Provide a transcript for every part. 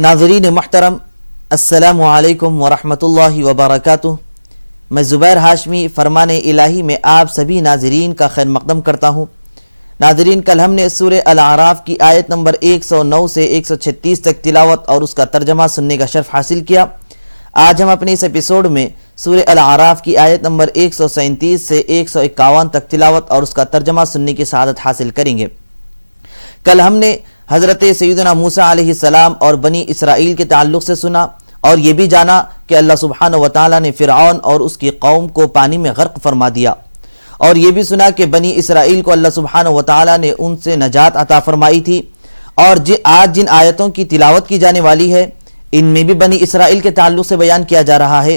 नाज़रीन मुहतरम, अस्सलामु अलैकुम वरहमतुल्लाहि वबरकातुह। मैं ज़ुबैर हाशमी फ़रमान ए इलाही में आप सभी नाज़रीन का खैर मक़दम करता हूँ। नाज़रीन, कल हमने सूरह अल-अराफ की आयत नंबर 109 से 136 तक तिलावत और उसका तर्जमा सुनने का शर्फ हासिल किया। आज हम अपने इस एपिसोड में सूरह अल-अराफ की आयत नंबर 137 से 151 तक तिलावत और उसका तर्जमा सुनने की सआदत हासिल करेंगे। कल हमने हज़रत सैयदना मूसा अलैहिस्सलाम और बनी इसराइल के ताल्लुक़ से सुना और ये भी जाना कि अल्लाह सुब्हानहु व तआला ने फ़िरऔन और उसकी कौम को पानी में गर्क फरमा दिया, और ये भी सुना कि बनी इसराइल को अल्लाह सुब्हानहु व तआला ने उनसे नजात अता फरमाई थी। और आज जिन आयतों की तिलावत की जाने वाली है, इनमें भी बनी इसराइल के ताल्लुक़ से बयान किया जा रहा है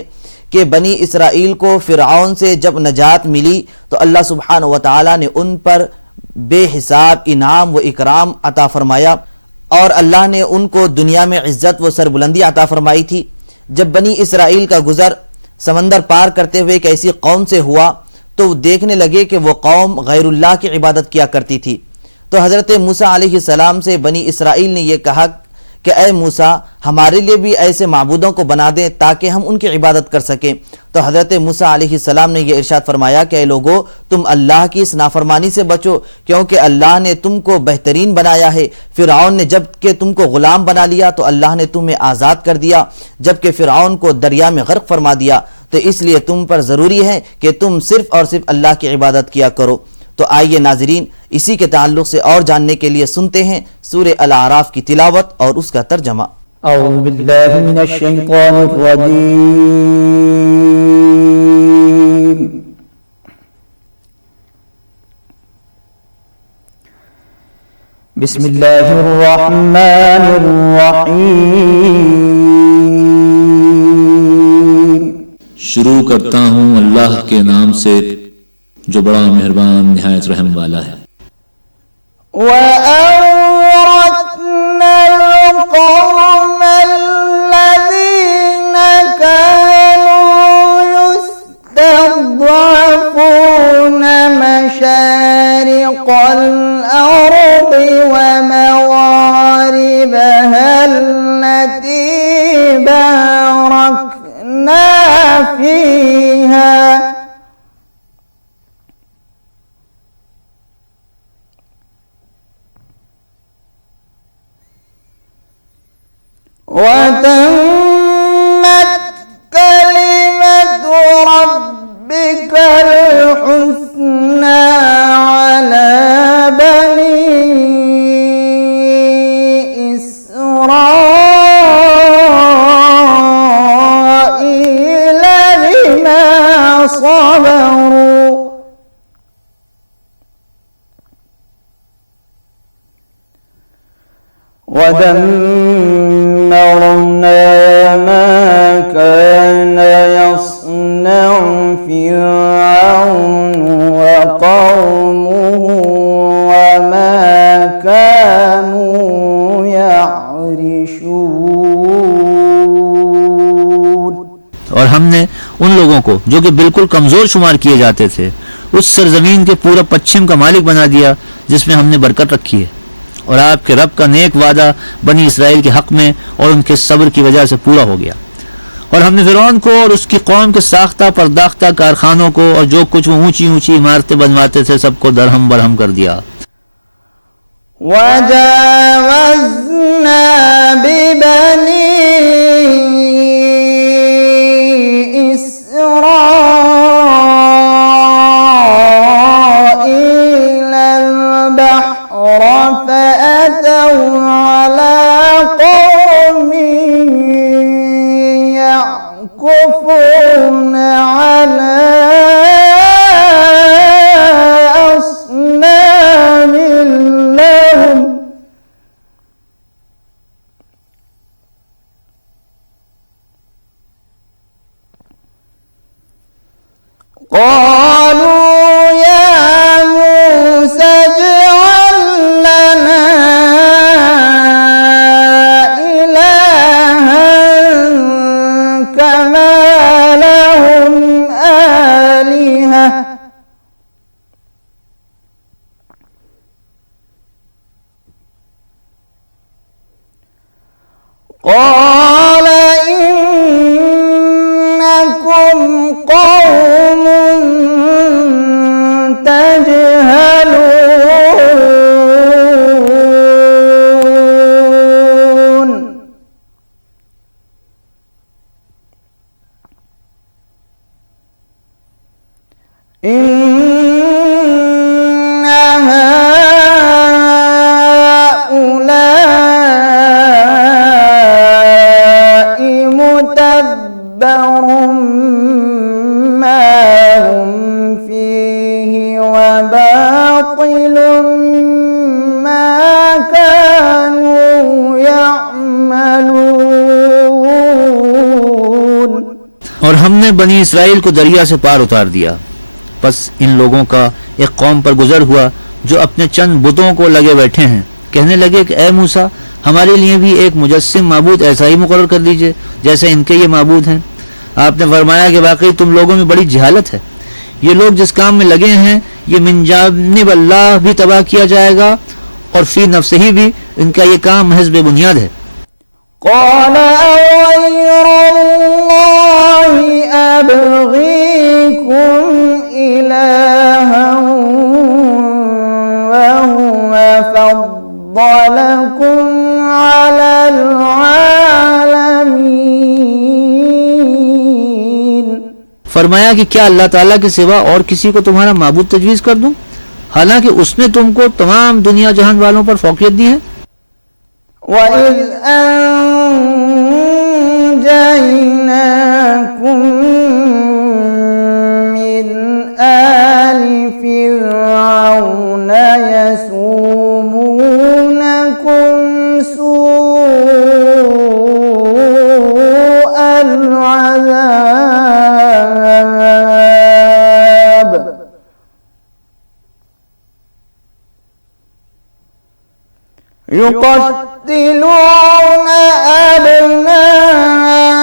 कि बनी इसराइल को फ़िरऔन से जब नजात मिली तो अल्लाह सुब्हानहु व तआला ने उन पर बेहिसाब इनाम व इकराम अता फरमाया, और अल्लाह ने उनको दुनिया में इज़्ज़त व सरबुलंदी अता फरमाई थी। जब बनी इसराइल का गुज़र समंदर पार करते हुए एक ऐसी कौम से हुआ तो देखने लगे कि वो कौम गैरुल्लाह की इबादत किया करती थी। तो हज़रत मूसा अलैहिस्सलाम से बनी इसराइल ने यह कहा कि ए मूसा, हमारे लिए भी ऐसे माबूदों को बना दें ताकि हम उनकी इबादत कर सकें। तो हज़रत मूसा अलैहिस्सलाम ने यह इरशाद फरमाया कि ए लोगो, तुम अल्लाह की इस नाफरमानी से बचो, क्योंकि अल्लाह ने तुमको बेहतरीन बनाया है। फ़िरऔन ने जब कि तुमको ग़ुलाम बना लिया तो अल्लाह ने तुम्हें आज़ाद कर दिया, जबकि फ़िरऔन को दरिया में गर्क फरमा दिया। तो इसलिए तुम पर ज़रूरी है कि तुम सिर्फ़ और सिर्फ अल्लाह की इबादत किया करो। तो आइए नाज़रीन, इसी के ताल्लुक़ से और जानने के लिए सुनते हैं सूरह अल-अराफ की तिलावत और उसका तर्जमा। औज़ु बिल्लाहि मिनश शैतानिर रजीम। बिस्मिल्लाहिर रहमानिर रहीम। शुरू करता हूँ अल्लाह के नाम से जो बड़ा मेहरबान निहायत रहम वाला है। وتمت كلمة ربك الحسنى على بني إسرائيل بما صبروا ودمرنا ما كان يصنع فرعون وقومه وما كانوا يعرشون। और हमने उन लोगों को जो कि बिल्कुल कमज़ोर शुमार किए जाते थे उस सरजमीन के पूरा पश्चिम का मालिक बना दिया जिसमें हमने बरकत रखी है। और आपके रब का नेक वादा बनी इसराइल के हक़ में और उनके सब्र की वजह से पूरा हो गया। और हमने फ़िरौन को और उसकी कौम के साख्ता परदाख्ता कारखानों को और जो कुछ वो ऊंची ऊंची इमारतें बनवाते थे सबको दरहम बरहम कर दिया। वजावज़ना बिबनी इस्राईल अल-बहर फ़अतौ अला क़ौमिन यअकुफ़ून अला अस्नामिन लहुम قالوا يا موسى اجعل لنا إلها كما لهم آلهة قال إنكم قوم تجهلون إن هؤلاء متبر ما هم فيه وباطل ما كانوا يعملون। और हमने बनी इसराइल को दरिया से पार उतार दिया। बस इन लोगों का एक कौम पर गुजर हुआ जो अपने चंद बुतों को लगे बैठे हैं। कहने लगे कि ए मूसा, हमारे लिए भी एक मुजस्सिम माबूद ऐसा ही मुकर्रर कर दीजिए जैसे इनके ये माबूद हैं। आपने फरमाया कि वाकई तुम लोगों में बड़ी जहालत है। ये लोग जिस काम में लगे हैं ये मिन जानिब अल्लाह भी तबाह किया जाएगा और फी नफ्से ही भी इनका ये काम महज बेबुनियाद है। قال أغير الله أبغيكم إلها وهو فضلكم على العالمين। फरमाया कि क्या अल्लाह ताला के सिवा और किसी को तुम्हारा माबूद तजवीज़ कर दूं, हालांकि उसने तुमको तमाम दुनिया जहान वालों पर फौकियत दी है। وإذ أنجيناكم من آل فرعون يسومونكم سوء العذاب يقتلون أبناءكم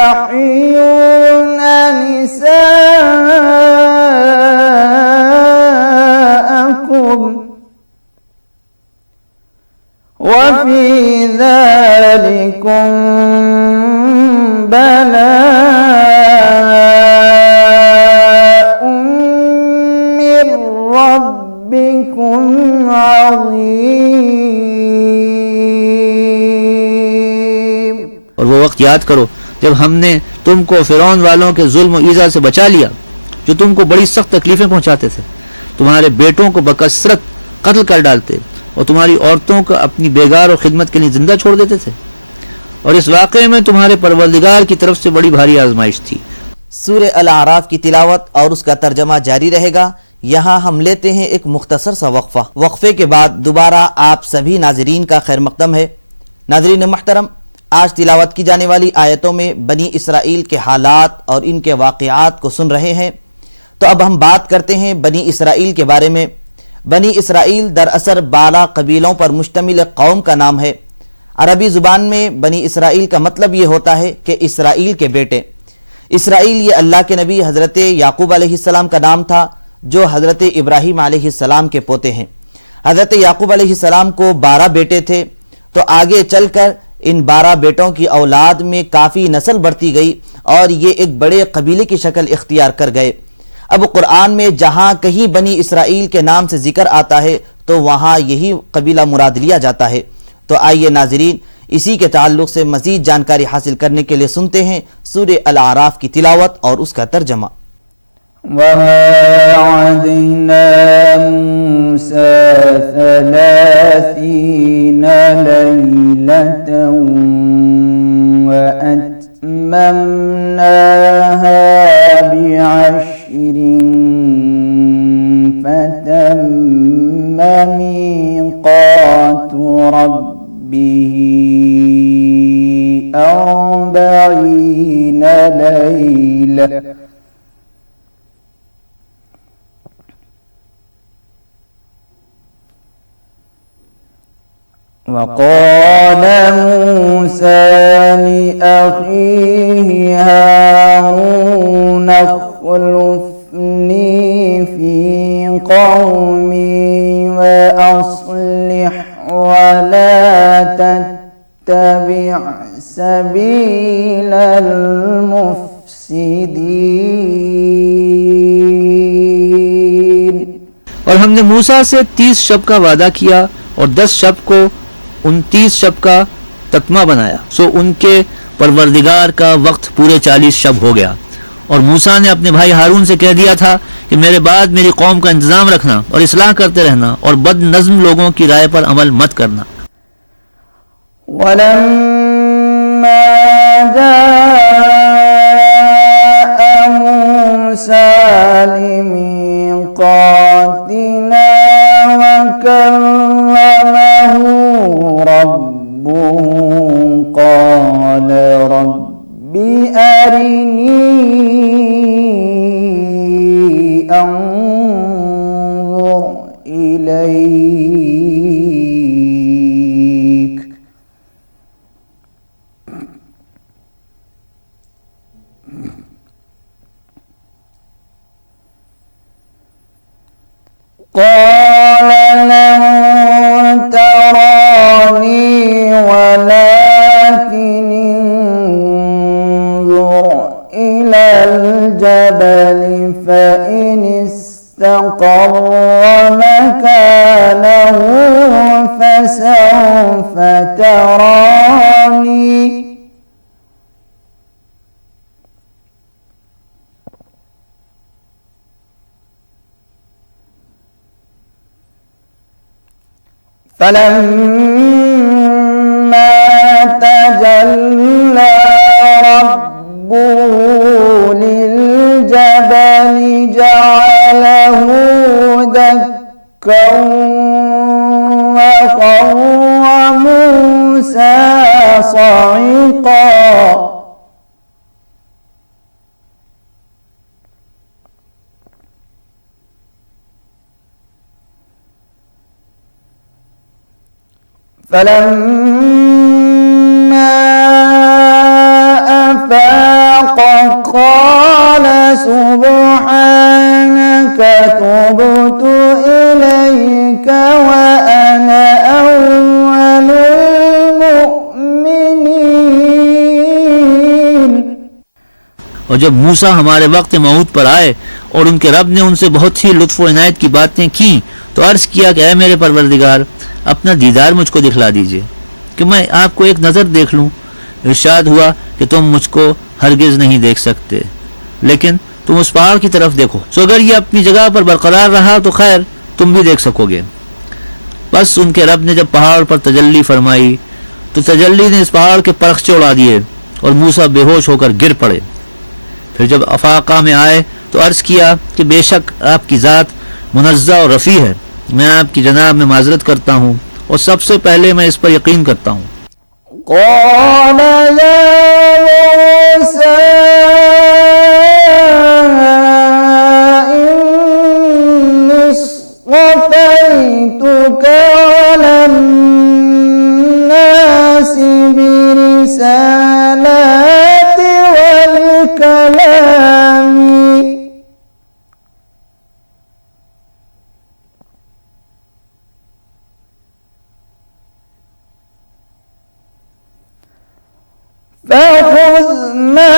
ويستحيون نساءكم وفي ذلكم بلاء من ربكم عظيم। और वो वक्त याद करो जब हमने तुमको फिरौन वालों के जुल्म और ईज़ा से बचा लिया जो तुमको बड़ी सख्त तकलीफें पहुंचाते थे। तुम्हारे बेटों को बकसरत कत्ल कर डालते और तुम्हारी औरतों को अपनी बेगार और खिदमत के लिए जिंदा छोड़ देते थे। और इस वाक़े में तुम्हारे परवरदिगार की तरफ से बड़ी भारी आजमाइश थी। सूरह अल-आराफ की तिलावत और उसका तर्जमा जारी रहेगा। यहाँ हम लेते हैं एक मुख्तसर सा वक्फ़ा। वक्फ़े के बाद दोबारा आप सभी नाजरीन का खैर मक़दम है। नाजरीन महतरम, आज तिलावत की जाने वाली आयतों में बनी इसराइल के हालात और इनके वाक़यात को सुन रहे हैं। तो अब हम बात करते हैं बनी इसराइल के बारे में। बनी इसराइल दरअसल 12 कबीलों पर मुश्तमिल कौम का नाम है। अरबी ज़ुबान में बनी इसराइल का मतलब ये होता है कि इसराइल के बेटे। इसराइल ये अल्लाह के नबी हज़रत याकूब अलैहिस्सलाम का नाम था जो हज़रत इब्राहीम अलैहिस्सलाम के पोते हैं। हज़रत याकूब अलैहिस्सलाम को 12 बेटे थे। तो आगे चलकर इन 12 बेटों की औलाद में काफ़ी नस्ल बढ़ती गई और ये एक बड़े कबीले की शक्ल इख्तियार कर गए। अब कुरान में जहाँ कहीं बनी इसराइल के नाम से जिक्र आता है तो वहाँ यही कबीला मुराद लिया जाता है। तो आइए नाजरीन, इसी के ताल्लुक़ से मज़ीद जानकारी हासिल करने के लिए सुनते हैं सूरह अल-आराफ की तिलावत और उसका तर्जमा। وَوَاعَدْنَا مُوسَى 30 لَيْلَةً وَأَتْمَمْنَاهَا بِعَشْرٍ فَتَمَّ مِيقَاتُ رَبِّهِ 40 ليلة وقال موسى لأخيه هارون اخلفني في قومي وأصلح ولا تتبع سبيل المفسدين. اور ہم نے موسیٰ سے 30 شب کا وعدہ کیا اور 10 شب کو 29 شب کا تتمہ بنایا، سو ان کے پروردگار کا وقت پورے 40 شب ہو گیا. اور موسیٰ نے اپنے بھائی ہارون سے کہہ دیا تھا کہ میرے بعد میری قوم کا انتظام رکھنا اور اصلاح کرتے رہنا اور بد نظم لوگوں کی رائے پر عمل مت کرنا. ولما جاء موسى لميقاتنا وكلمه ربه قال رب أرني أنظر إليك قال لن تراني ولكن انظر إلى الجبل فإن استقر مكانه فسوف تراني فلما تجلى ربه للجبل جعله دكا وخر موسى صعقا. فلما أفاق قال سبحانك تبت إليك وأنا أول المؤمنين. اور جب موسیٰ ہمارے وقت موعود پر آئے اور ان کے رب نے ان سے بہت ہی لطف و عنایت کی باتیں کیں تو عرض کیا کہ اے میرے پروردگار اپنا دیدار مجھ کو دکھلا دیجئے کہ میں آپ کو ایک نظر دیکھ لوں. ارشاد ہوا کہ تم مجھ کو ہرگز نہیں دیکھ سکتے لیکن تم اس پہاڑ کی طرف دیکھو، سو اگر یہ اپنی جگہ پر برقرار رہا تو خیر تم بھی دیکھ سکو گے. بس ان کے رب نے جب پہاڑ پر تجلی فرمائی تو تجلی نے اس پہاڑ کے پرخچے اڑا دیے اور موسیٰ بے ہوش ہو کر گر پڑے. پھر جب افاقہ میں آئے تو عرض کیا کہ بے شک آپ کی ذات منزہ اور رفیع ہے، میں آپ کی جناب میں معذرت کرتا ہوں اور سب سے پہلے میں اس پر یقین کرتا ہوں. قال يا موسى إني اصطفيتك على الناس برسالاتي وبكلامي فخذ ما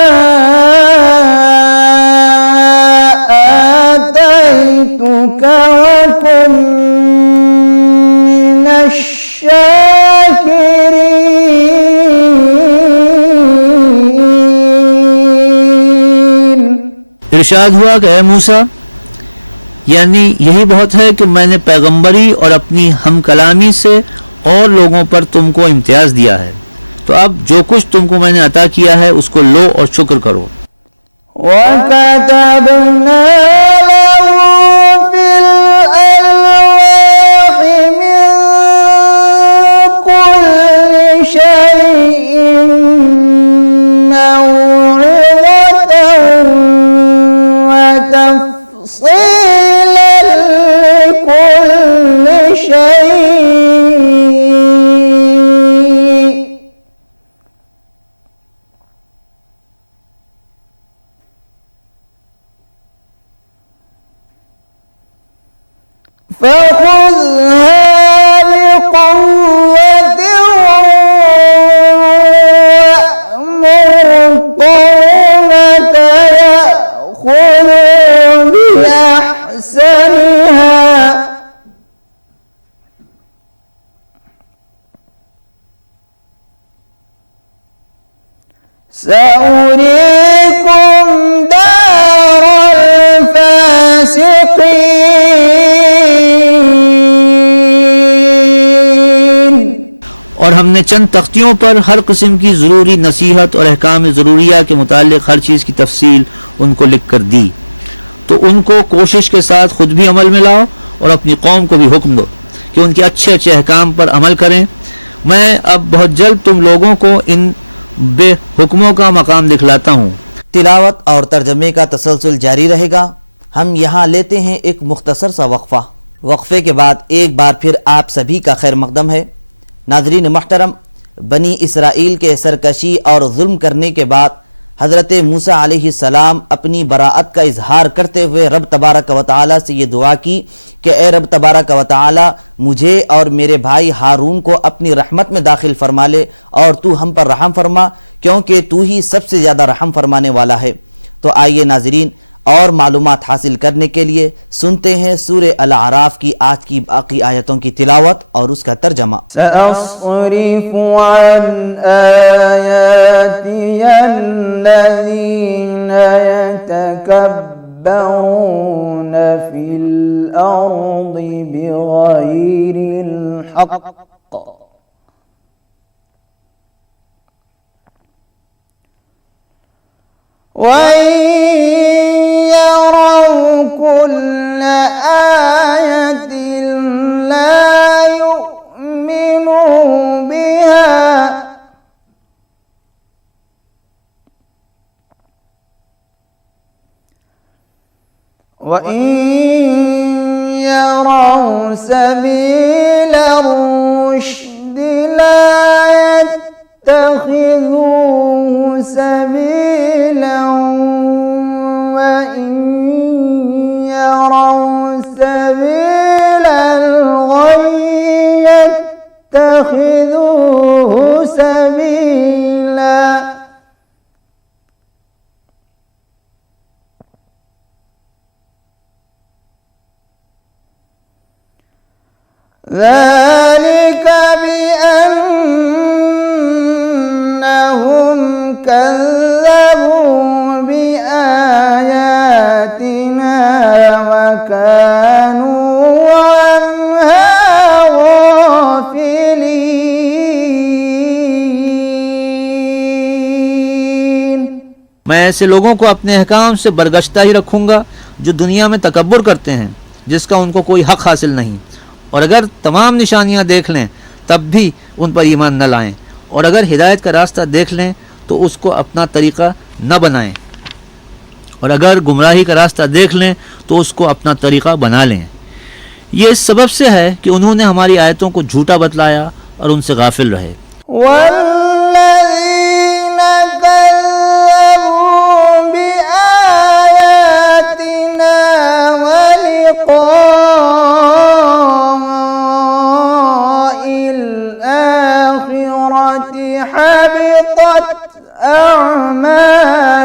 آتيتك وكن من الشاكرين. ارشاد ہوا کہ اے موسیٰ یعنی یہی بہت ہے کہ میں نے پیغمبری اور اپنی ہم کلامی سے اور لوگوں پر تم کو امتیاز دیا ہے، تو اب جو کچھ تم کو میں نے عطا کیا ہے اس کو لو اور شکر کرو. وَكَتَبْنَا لَهُ فِي الْأَلْوَاحِ مِنْ كُلِّ شَيْءٍ مَوْعِظَةً وَتَفْصِيلًا لِكُلِّ شَيْءٍ فخذها سأريكم دار الفاسقين. اور ہم نے چند تختیوں پر ہر قسم کی ضروری نصیحت اور احکام ضروریہ کے متعلق ہر چیز کی تفصیل ان کو لکھ کر دی، تو ان کو کوشش کے ساتھ خود بھی عمل میں لاؤ اور اپنی قوم کو بھی حکم دو کہ ان کے اچھے اچھے احکام پر عمل کریں. میں اب بہت جلد تم لوگوں کو ان بے حکموں کا مقام دکھلاتا ہوں. تلاوت اور ترجمے کا تسلسل جاری رہے گا. ہم یہاں لیتے ہیں ایک مختصر سا وقفہ. وقفے کے بعد ایک بار پھر آپ سبھی کا خیر مقدم ہے. ناظرین محترم، بنی اسرائیل کے سرکشی اور ظلم کرنے کے بعد حضرت موسیٰ علیہ السلام اپنی براءت کا اظہار کرتے ہوئے رب تبارک و تعالی سے یہ دعا کی کہ اے رب تبارک و تعالی، مجھے اور میرے بھائی ہارون کو اپنی رحمت میں داخل فرما لے اور تو ہم پر رحم فرما، کیونکہ تو ہی سب سے زیادہ رحم فرمانے والا ہے. تو آئیے ناظرین، اور معلومات حاصل کرنے کے لیے سنتے ہیں سورہ الاعراف کی آج کی باقی آیتوں کی تلاوت اور اس کا ترجمہ. سأصرف عن آياتي الذين يتكبرون في الأرض بغير الحق وَإِن يَرَوْا كُلَّ آيَةٍ لَا يُؤْمِنُوا بِهَا وَإِن يَرَوْا سَبِيلَ الرُّشْدِ لَا يَتَّخِذُوهُ سَبِيلًا وَإِن يَرَوْا سَبِيلَ الْغَيِّ يَتَّخِذُوهُ سَبِيلًا ذلك بأنهم كذبوا بآياتنا وكانوا عنها غافلين. میں ایسے لوگوں کو اپنے احکام سے برگشتہ ہی رکھوں گا جو دنیا میں تکبر کرتے ہیں جس کا ان کو کوئی حق حاصل نہیں، اور اگر تمام نشانیاں دیکھ لیں تب بھی ان پر ایمان نہ لائیں، اور اگر ہدایت کا راستہ دیکھ لیں تو اس کو اپنا طریقہ نہ بنائیں، اور اگر گمراہی کا راستہ دیکھ لیں تو اس کو اپنا طریقہ بنا لیں. یہ اس سبب سے ہے کہ انہوں نے ہماری آیتوں کو جھوٹا بتلایا اور ان سے غافل رہے. والذين كذبوا بآياتنا ولقاء الآخرة حبطت أعمالهم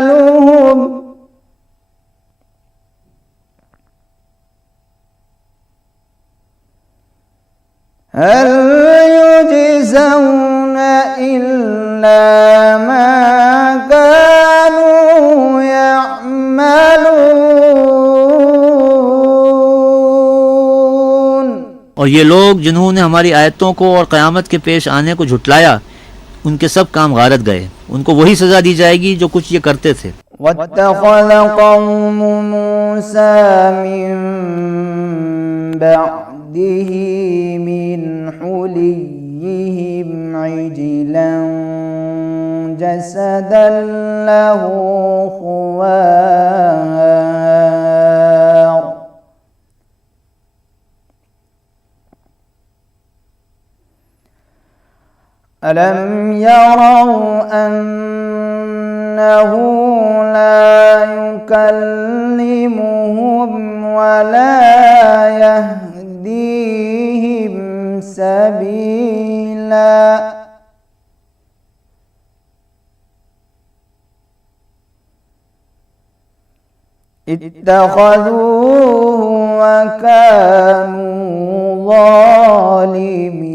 هل يجزون إلا ما كانوا يعملون. اور یہ لوگ جنہوں نے ہماری آیتوں کو اور قیامت کے پیش آنے کو جھٹلایا، ان کے سب کام غارت گئے. ان کو وہی سزا دی جائے گی جو کچھ یہ کرتے تھے. واتخذ قوم موسى من بعده من حليهم عجلا جسدا له خوار ألم يروا أنه لا يكلمهم ولا يهديهم سبيلا اتخذوه وكانوا ظالمين.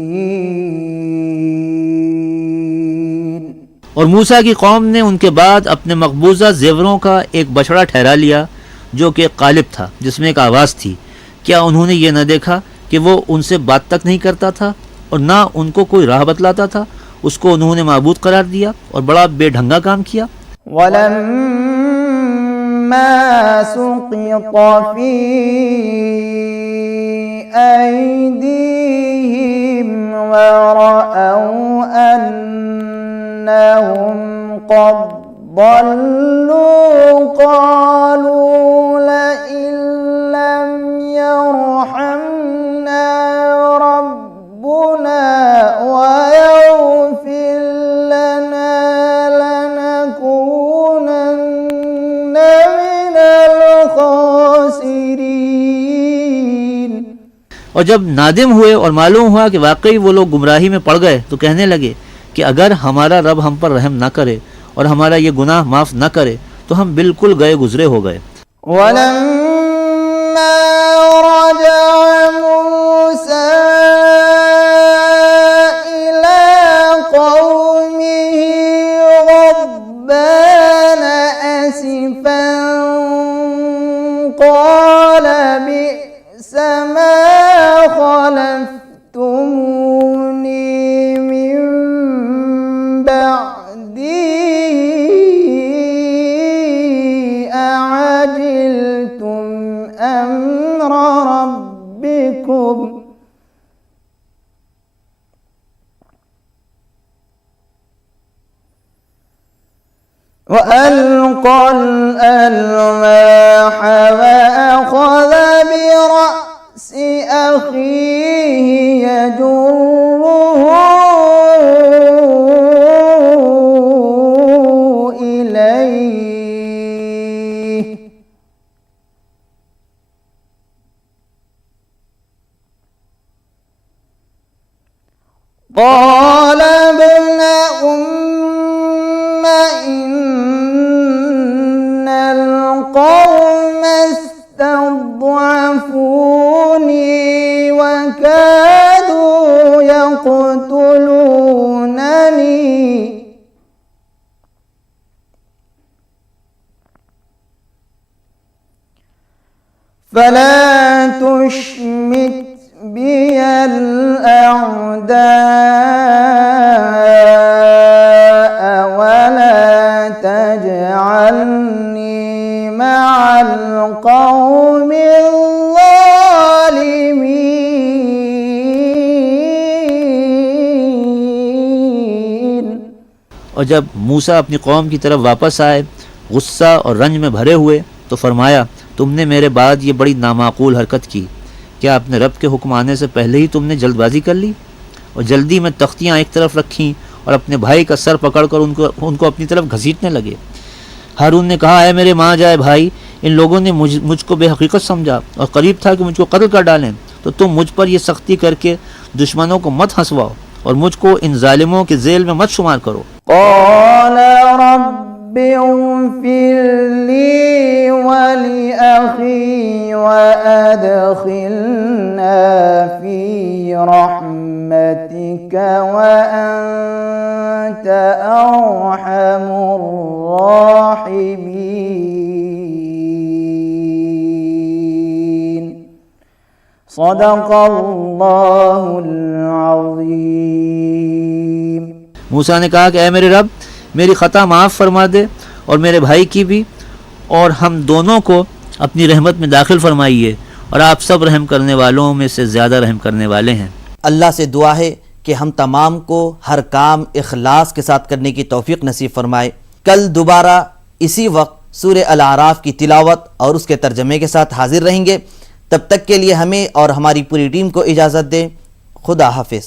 और मूसा की कौम ने उनके बाद अपने मकबूजा जेवरों का एक बछड़ा ठहरा लिया जो कि कालिब था, जिसमें एक आवाज़ थी। क्या उन्होंने ये न देखा कि वो उनसे बात तक नहीं करता था और ना उनको कोई राह बतलाता था? उसको उन्होंने माबूद करार दिया और बड़ा बेढंगा काम किया। वलम्मा सुक़ित फ़ी ऐदीहिम वरअव अन्नहुम क़द ضلوا قالوا لئن لم يرحمنا ربنا ويغفر لنا لنكونن من الخاسرين। और जब नादिम हुए और मालूम हुआ कि वाकई वो लोग गुमराही में पड़ गए तो कहने लगे कि अगर हमारा रब हम पर रहम न करे और हमारा ये गुनाह माफ़ न करे तो हम बिल्कुल गए गुजरे हो गए। वलम्मा रजअ मूसा इला क़ौमिही ग़ضबान आसिफ़न क़ाल बि'स मा ख़लफ़्तुमूनी मिन बअदी أعجلتم أمر ربكم وألقى الألواح وأخذ برأس أخيه يجره إليه قال ابن أم إن القوم استضعفوني وكادوا يقتلونني فلا تشمت بي الأعداء ولا تجعلني مع القوم الظالمين। और जब मूसा अपनी कौम की तरफ वापस आए गुस्सा और रंज में भरे हुए तो फरमाया, तुमने मेरे बाद ये बड़ी नामाकूल हरकत की। क्या अपने रब के हुक्म आने से पहले ही तुमने जल्दबाजी कर ली और जल्दी में तख्तियाँ एक तरफ रखीं और अपने भाई का सर पकड़कर उनको अपनी तरफ घसीटने लगे। हारून ने कहा, है मेरे माँ जाए भाई, इन लोगों ने मुझको बेहकीकत समझा और करीब था कि मुझको कत्ल कर डालें, तो तुम मुझ पर यह सख्ती करके दुश्मनों को मत हंसवाओ और मुझको इन जालिमों के जेल में मत शुमार करो। اغفرلي ولأخي وأدخلنا في رحمتك وأنت أرحم الراحمين صدق الله العظيم। मूसा ने कहा कि ऐ मेरे रब, मेरी ख़ता माफ़ फरमा दे और मेरे भाई की भी, और हम दोनों को अपनी रहमत में दाखिल फरमाइए और आप सब रहम करने वालों में से ज़्यादा रहम करने वाले हैं। अल्लाह से दुआ है कि हम तमाम को हर काम इखलास के साथ करने की तौफीक नसीब फरमाए। कल दोबारा इसी वक्त सूरह अल-अराफ की तिलावत और उसके तर्जमे के साथ हाजिर रहेंगे। तब तक के लिए हमें और हमारी पूरी टीम को इजाज़त दें। खुदा हाफिज़।